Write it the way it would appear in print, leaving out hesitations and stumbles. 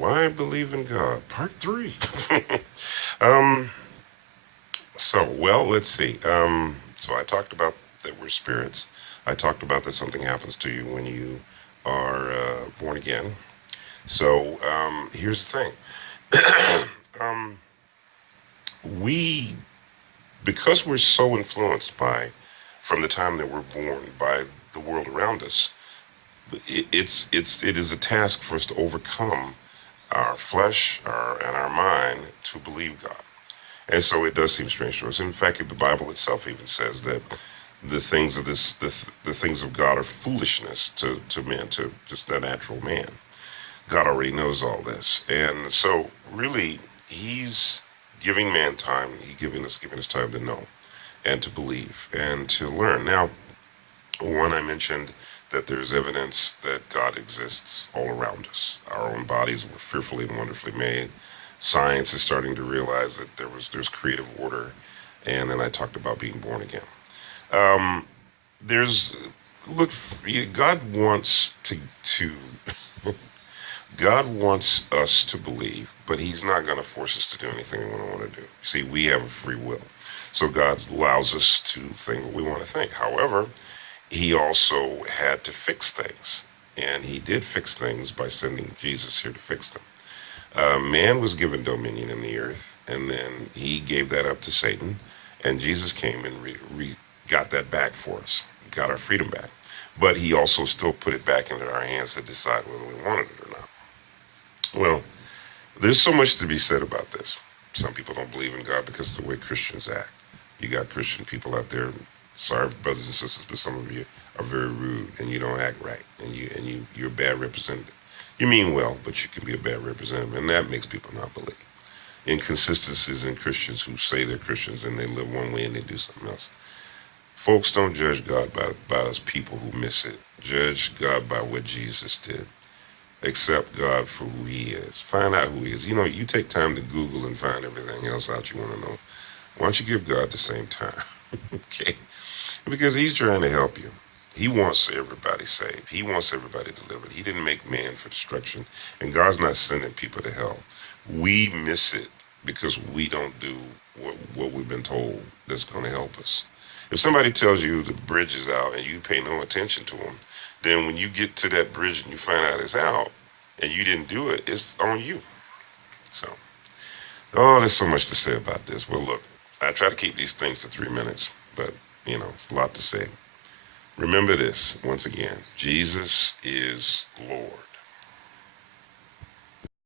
Why believe in God? Part three. um, well, let's see. So I talked about that we're spirits. I talked about that something happens to you when you are born again. So here's the thing. um, we, because we're so influenced from the time that we're born, by the world around us, it is a task for us to overcome our flesh, and our mind to believe God. And so it does seem strange to us. In fact, the Bible itself even says that the things of God are foolishness to men, to just a natural man. God already knows all this, and so really, He's giving man time. He's giving us time to know, and to believe, and to learn. Now, one, I mentioned that there's evidence that God exists all around us. Our own bodies were fearfully and wonderfully made. Science is starting to realize that there's creative order, and then I talked about being born again. Um, there's look, God wants to God wants us to believe, but He's not going to force us to do anything we don't want to do. See, we have a free will, so God allows us to think what we want to think. However, He also had to fix things, and He did fix things by sending Jesus here to fix them. Man was given dominion in the earth, and then He gave that up to Satan, and Jesus came and got that back for us, got our freedom back. But He also still put it back into our hands to decide whether we wanted it or not. Well, there's so much to be said about this. Some people don't believe in God because of the way Christians act. You got Christian people out there. Sorry, brothers and sisters, but some of you are very rude and you don't act right, and you're a bad representative. You mean well, but you can be a bad representative, and that makes people not believe. Inconsistencies in Christians who say they're Christians and they live one way and they do something else. Folks, don't judge God by us people who miss it. Judge God by what Jesus did. Accept God for who He is. Find out who He is. You take time to Google and find everything else out you want to know. Why don't you give God the same time? Okay? Because He's trying to help you. He wants everybody saved. He wants everybody delivered. He didn't make man for destruction. And God's not sending people to hell. We miss it because we don't do what we've been told that's going to help us. If somebody tells you the bridge is out and you pay no attention to them, then when you get to that bridge and you find out it's out and you didn't do it, it's on you. So, there's so much to say about this. Well, look, I try to keep these things to 3 minutes, but, it's a lot to say. Remember this, once again, Jesus is Lord.